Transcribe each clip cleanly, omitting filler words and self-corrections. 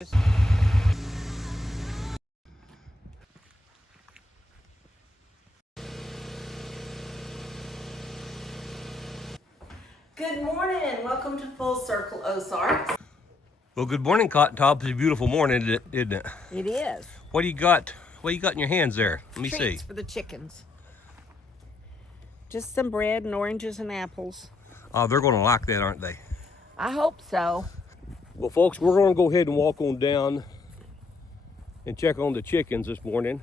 Good morning and welcome to Full Circle Ozarks. Well, good morning, Cotton Top. It's a beautiful morning, isn't it? It is. What do you got? What do you got in your hands there? Let me Treats see. for the chickens. Just some bread and oranges and apples. Oh, they're going to like that, aren't they? I hope so. Well, folks, we're going to go ahead and walk on down and check on the chickens this morning.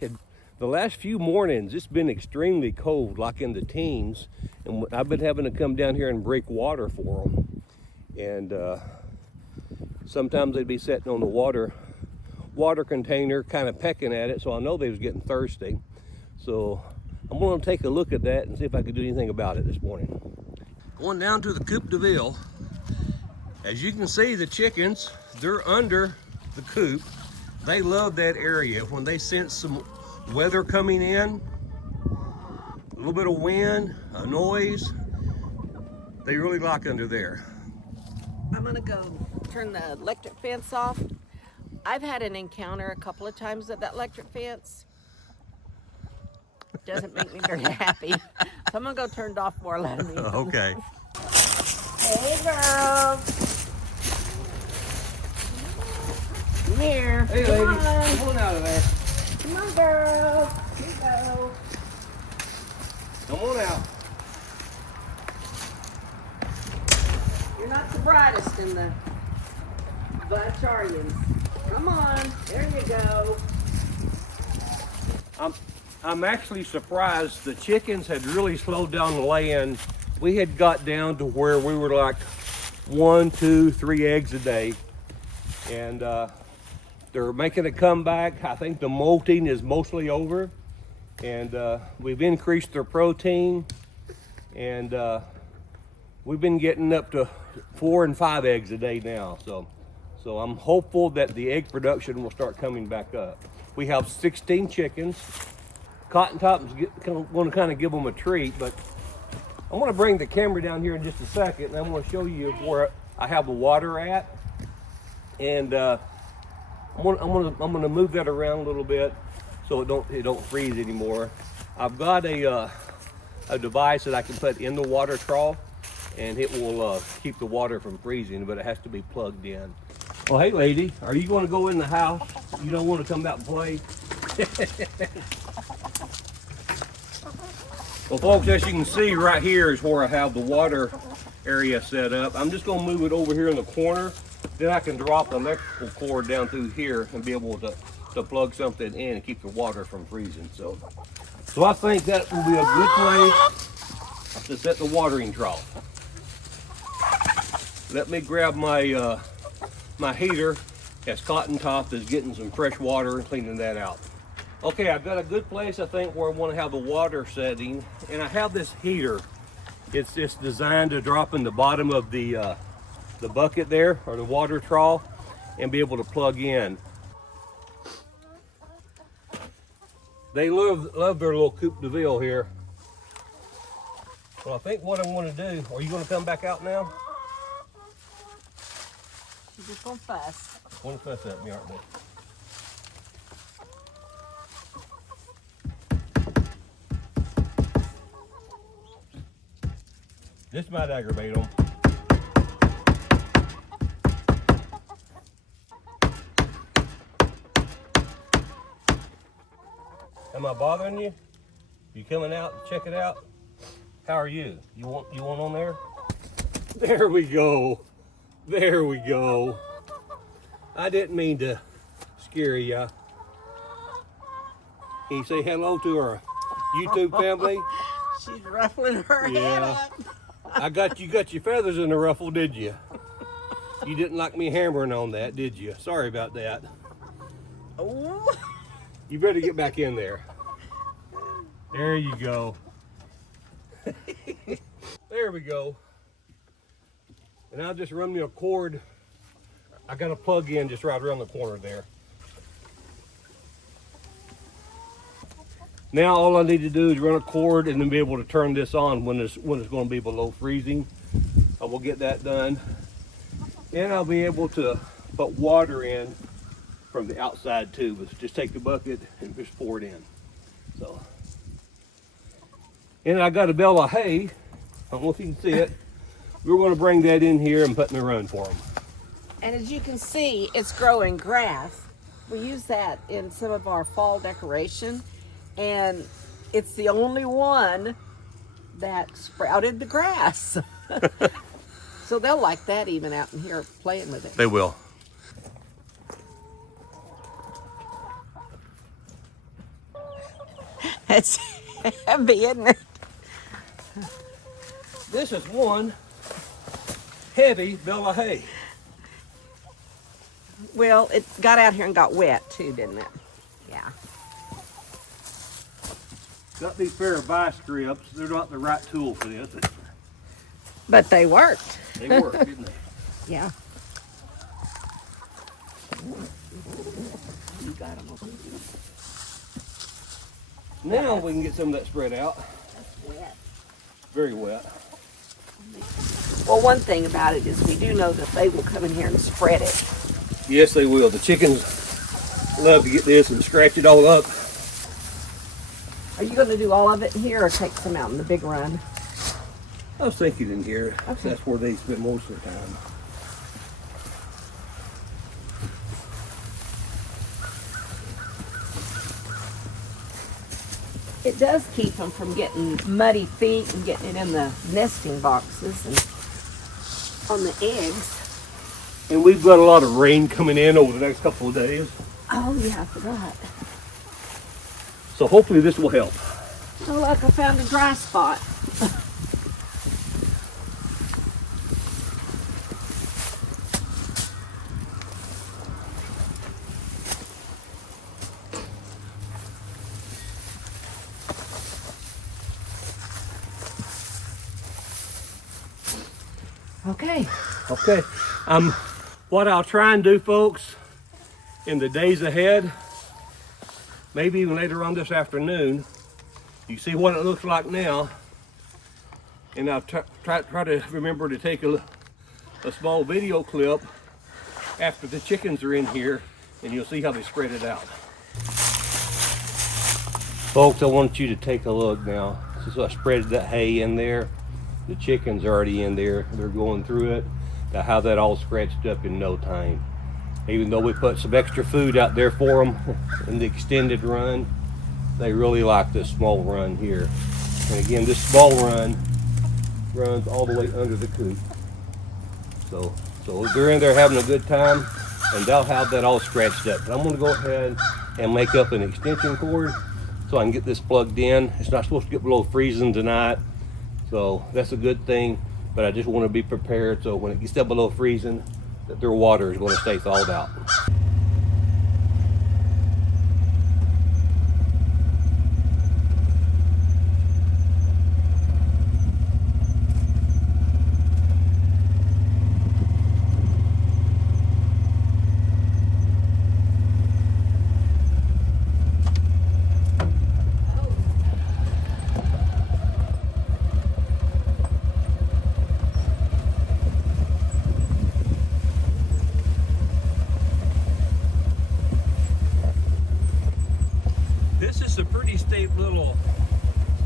The last few mornings, it's been extremely cold, like in the teens, and I've been having to come down here and break water for them. And sometimes they'd be sitting on the water container, kind of pecking at it, so I know they was getting thirsty. So I'm going to take a look at that and see if I can do anything about it this morning. Going down to the Coop de Ville. As you can see, the chickens, they're under the coop. They love that area. When they sense some weather coming in, a little bit of wind, a noise, they really like under there. I'm gonna go turn the electric fence off. I've had an encounter a couple of times at that electric fence. Doesn't make me very happy. So I'm gonna go turn it off before I let them in. Okay. Hey girls. Come here. Hey Come lady, on. come on out of there. Come on, girls. Here you go. Come on out. You're not the brightest in the Vitarians. Come on. There you go. I'm actually surprised the chickens had really slowed down the laying. We had got down to where we were like 1, 2, 3 eggs a day. And they're making a comeback. I think the molting is mostly over. And we've increased their protein. And we've been getting up to 4 and 5 eggs a day now. So I'm hopeful that the egg production will start coming back up. We have 16 chickens. Cotton Top's going to kind of give them a treat, but I'm going to bring the camera down here in just a second, and I'm going to show you where I have the water at. And I'm going to move that around a little bit so it don't freeze anymore. I've got a device that I can put in the water trough, and it will keep the water from freezing, but it has to be plugged in. Oh, hey lady, are you going to go in the house? You don't want to come out and play? Well, folks, as you can see right here is where I have the water area set up. I'm just going to move it over here in the corner. Then I can drop the electrical cord down through here and be able to plug something in and keep the water from freezing. So I think that will be a good place to set the watering trough. Let me grab my my heater as Cotton Top is getting some fresh water and cleaning that out. Okay, I've got a good place, I think, where I want to have the water setting, and I have this heater. It's just designed to drop in the bottom of the bucket there, or the water trough, and be able to plug in. They love their little Coop de Ville here. Well, I think what I'm going to do, are you going to come back out now? She's just gonna fuss. Want to fuss at me, aren't they? This might aggravate them. Am I bothering you? You coming out to check it out? How are you? You want on there? There we go. There we go. I didn't mean to scare ya. Can you say hello to our YouTube family? She's ruffling her head up. I got your feathers in the ruffle, did you? You didn't like me hammering on that, did you? Sorry about that. Oh. You better get back in there. There you go. There we go. And I'll just run me a cord. I got a plug in just right around the corner there. Now all I need to do is run a cord and then be able to turn this on when it's going to be below freezing. I will get that done. Then I'll be able to put water in from the outside too. Let's just take the bucket and just pour it in. So, and I got a bale of hay. I don't know if you can see it. We're going to bring that in here and put in the run for them. And as you can see, it's growing grass. We use that in some of our fall decoration, and it's the only one that sprouted the grass. So they'll like that even out in here playing with it. They will. It's heavy, isn't it? This is one heavy bale of hay. Well, it got out here and got wet too, didn't it? Yeah. Got these pair of vice grips. They're not the right tool for this. But they worked. They work, didn't they? Yeah. You got them over here. Now we can get some of that spread out. That's wet. Very wet. Well, one thing about it is we do know that they will come in here and spread it. Yes, they will. The chickens love to get this and scratch it all up. Are you going to do all of it in here or take some out in the big run? I was thinking in here. Okay. That's where they spend most of their time. It does keep them from getting muddy feet and getting it in the nesting boxes and on the eggs. And we've got a lot of rain coming in over the next couple of days. Oh yeah, I forgot. So hopefully this will help. Oh look, I found a dry spot. Okay. Okay. What I'll try and do, folks, in the days ahead, maybe even later on this afternoon, you see what it looks like now, and I'll try to remember to take a small video clip after the chickens are in here, and you'll see how they spread it out. Folks, I want you to take a look now. So I spread that hay in there. The chickens are already in there. They're going through it. Now how that all scratched up in no time. Even though we put some extra food out there for them in the extended run, they really like this small run here. And again, this small run runs all the way under the coop. So they're in there having a good time, and they'll have that all scratched up. But I'm gonna go ahead and make up an extension cord so I can get this plugged in. It's not supposed to get below freezing tonight, so that's a good thing. But I just want to be prepared so when it gets down below freezing, that their water is going to stay thawed out. This is a pretty steep little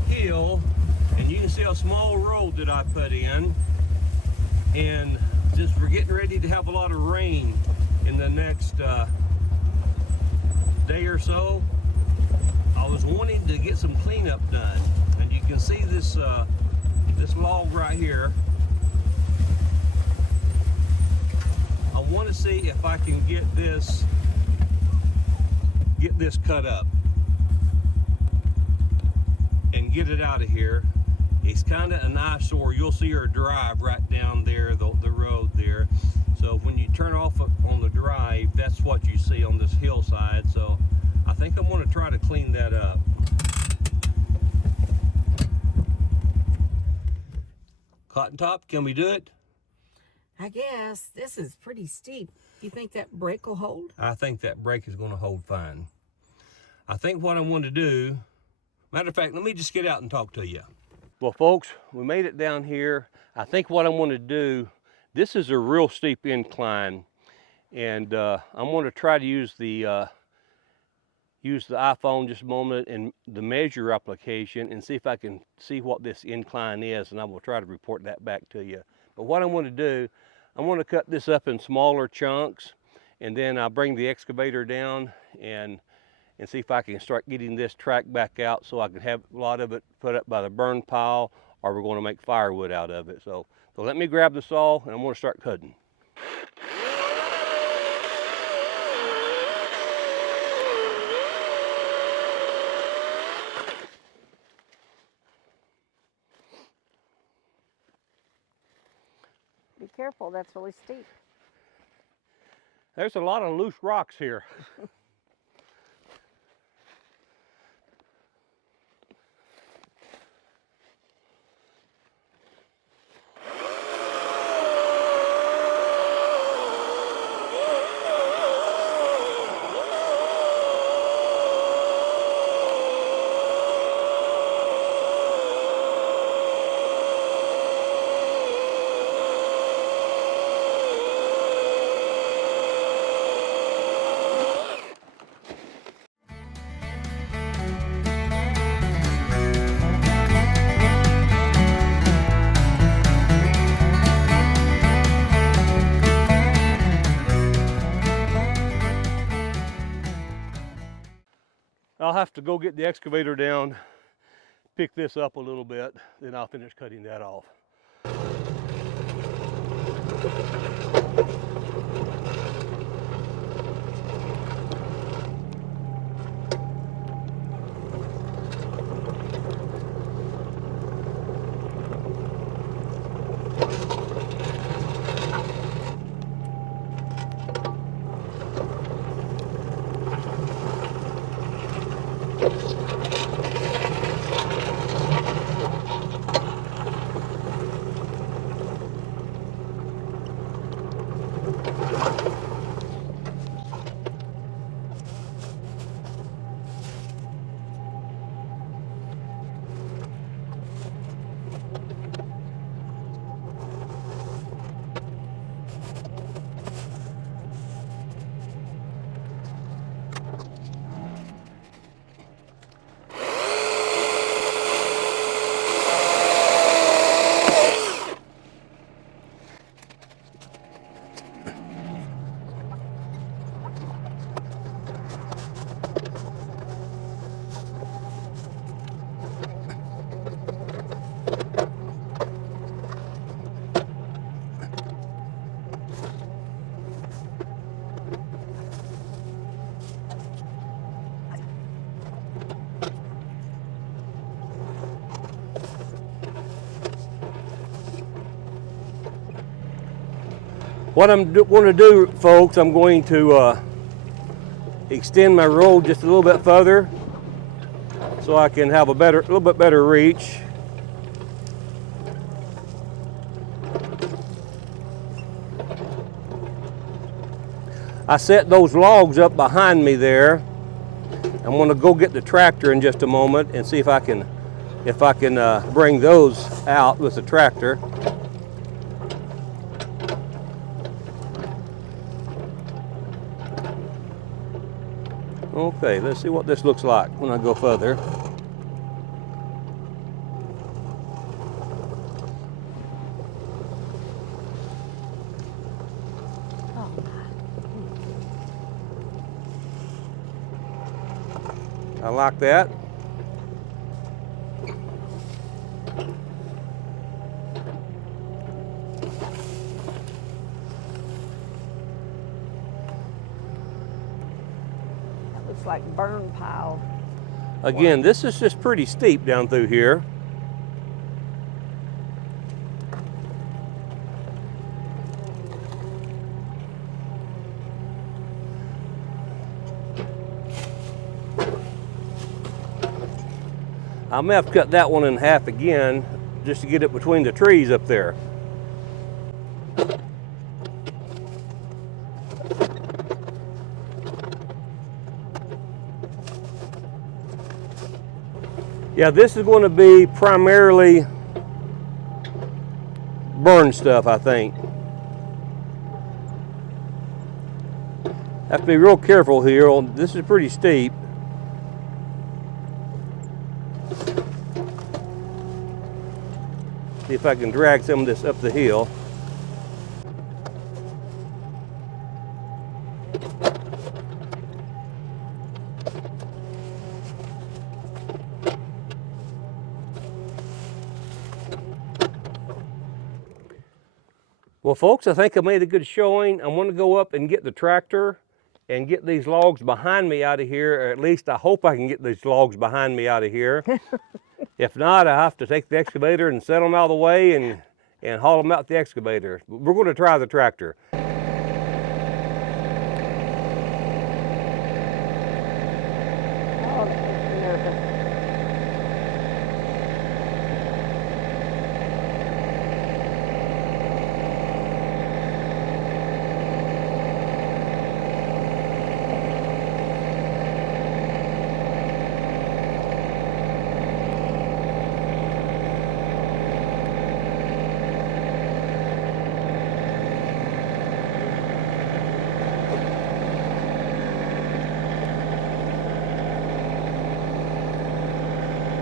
hill, and you can see a small road that I put in. And since we're getting ready to have a lot of rain in the next day or so, I was wanting to get some cleanup done. And you can see this this log right here. I want to see if I can get this cut up and get it out of here. It's kind of an eyesore. You'll see her drive right down there, the road there. So when you turn off on the drive, that's what you see on this hillside. So I think I'm going to try to clean that up. Cotton Top, can we do it? I guess this is pretty steep. You think that brake will hold? I think that brake is going to hold fine. I think what I want to do, matter of fact, let me just get out and talk to you. Well, folks, we made it down here. I think what I'm going to do, this is a real steep incline, And I'm going to try to use the iPhone just a moment in the measure application and see if I can see what this incline is, and I will try to report that back to you. But what I'm going to do, I'm going to cut this up in smaller chunks, and then I'll bring the excavator down and see if I can start getting this track back out so I can have a lot of it put up by the burn pile, or we're going to make firewood out of it. So let me grab the saw and I'm going to start cutting. Be careful, that's really steep. There's a lot of loose rocks here. I'll have to go get the excavator down, pick this up a little bit, then I'll finish cutting that off. What I'm going to do, folks, I'm going to extend my road just a little bit further so I can have a little bit better reach. I set those logs up behind me there. I'm going to go get the tractor in just a moment and see if I can bring those out with the tractor. Okay, let's see what this looks like when I go further. I like that. Like burn pile. Again, this is just pretty steep down through here. I may have to cut that one in half again just to get it between the trees up there. Yeah, this is going to be primarily burn stuff, I think. Have to be real careful here. This is pretty steep. See if I can drag some of this up the hill. Well, folks, I think I made a good showing. I'm going to go up and get the tractor and get these logs behind me out of here, or at least I hope I can get these logs behind me out of here. If not, I have to take the excavator and set them out of the way and haul them out the excavator. We're going to try the tractor. Oh, that makes me nervous.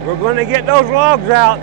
We're going to get those logs out.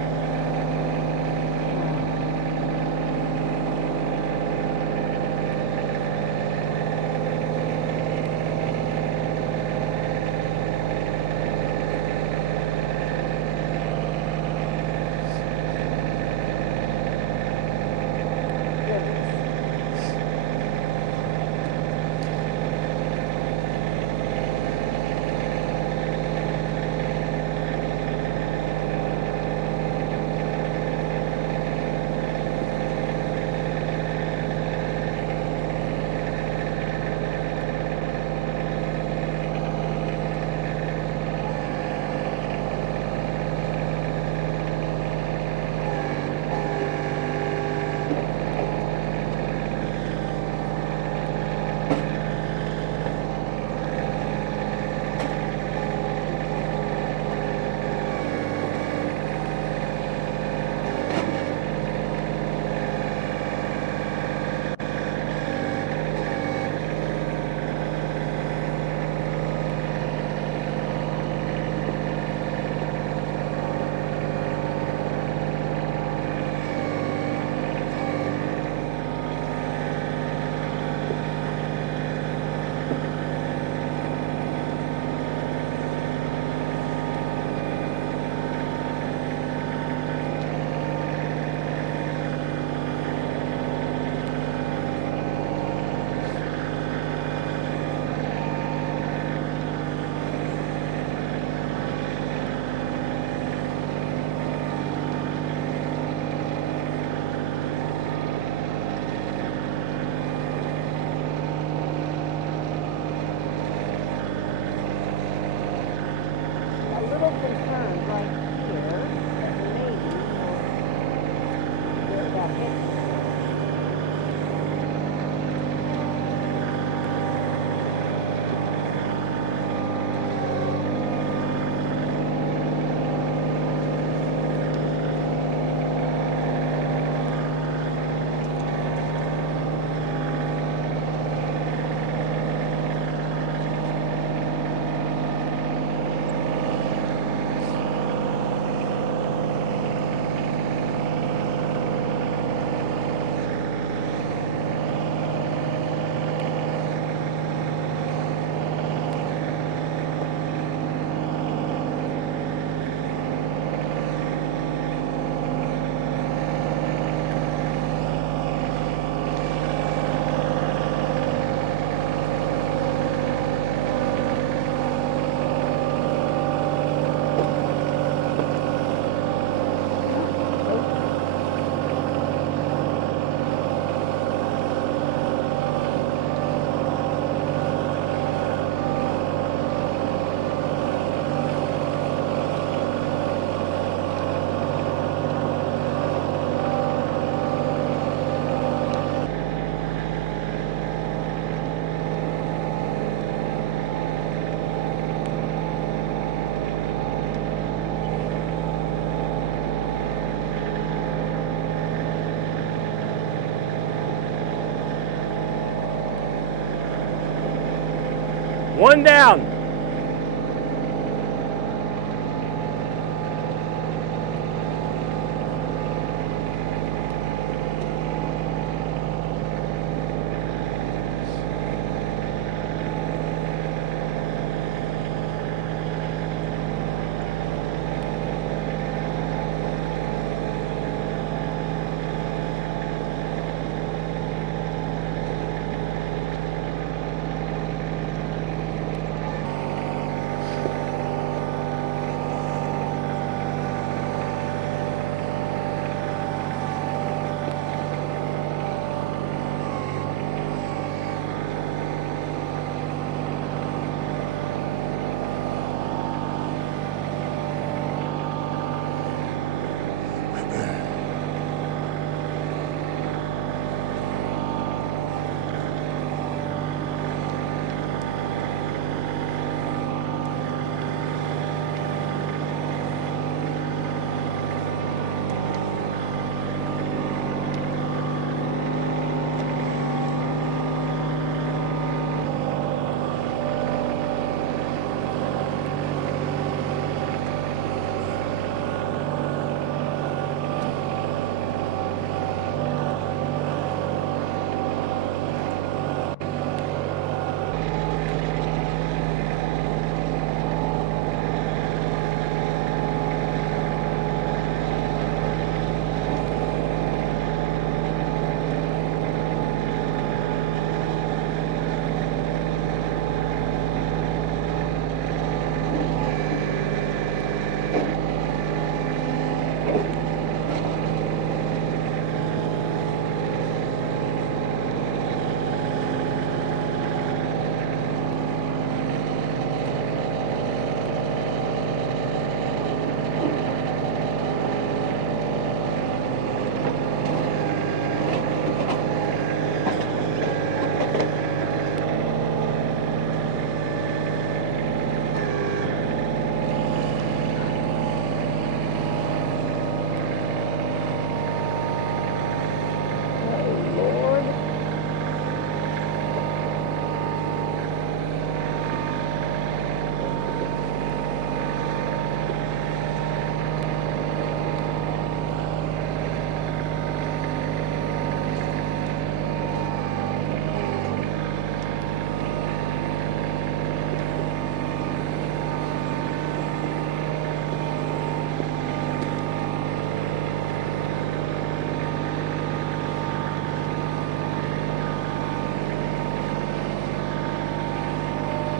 One down.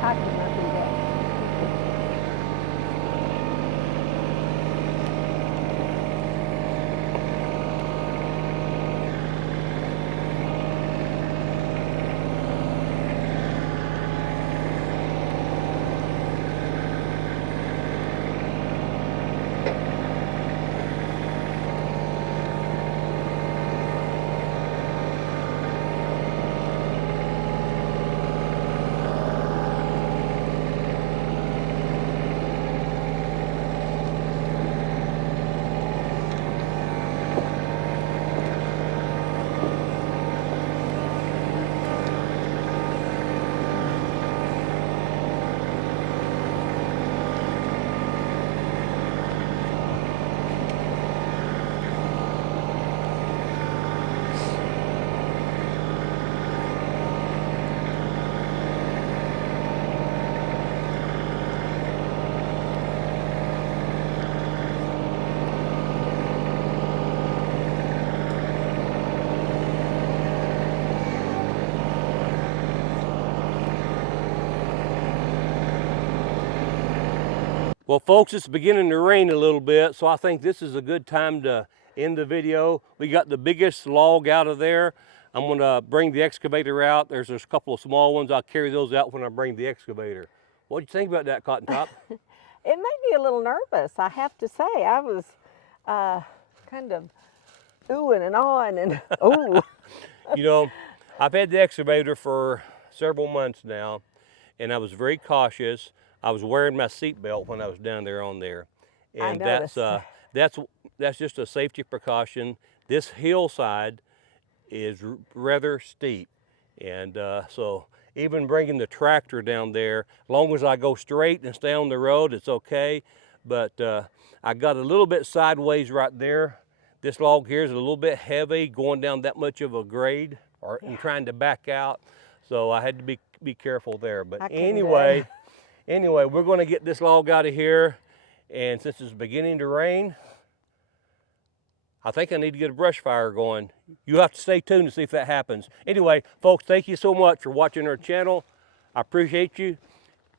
I cannot do that. Well, folks, it's beginning to rain a little bit, so I think this is a good time to end the video. We got the biggest log out of there. I'm gonna bring the excavator out. There's a couple of small ones. I'll carry those out when I bring the excavator. What do you think about that, Cotton Top? It made me a little nervous, I have to say. I was kind of oohing and ahhing and ooh. You know, I've had the excavator for several months now, and I was very cautious. I was wearing my seatbelt when I was down there on there, and that's just a safety precaution. This hillside is rather steep, and so even bringing the tractor down there. As long as I go straight and stay on the road, it's okay. But I got a little bit sideways right there. This log here is a little bit heavy going down that much of a grade and trying to back out. So I had to be careful there. But anyway, we're going to get this log out of here. And since it's beginning to rain, I think I need to get a brush fire going. You'll have to stay tuned to see if that happens. Anyway, folks, thank you so much for watching our channel. I appreciate you.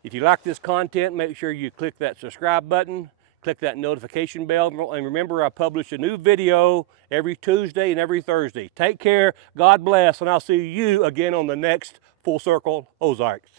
If you like this content, make sure you click that subscribe button, click that notification bell, and remember I publish a new video every Tuesday and every Thursday. Take care, God bless, and I'll see you again on the next Full Circle Ozarks.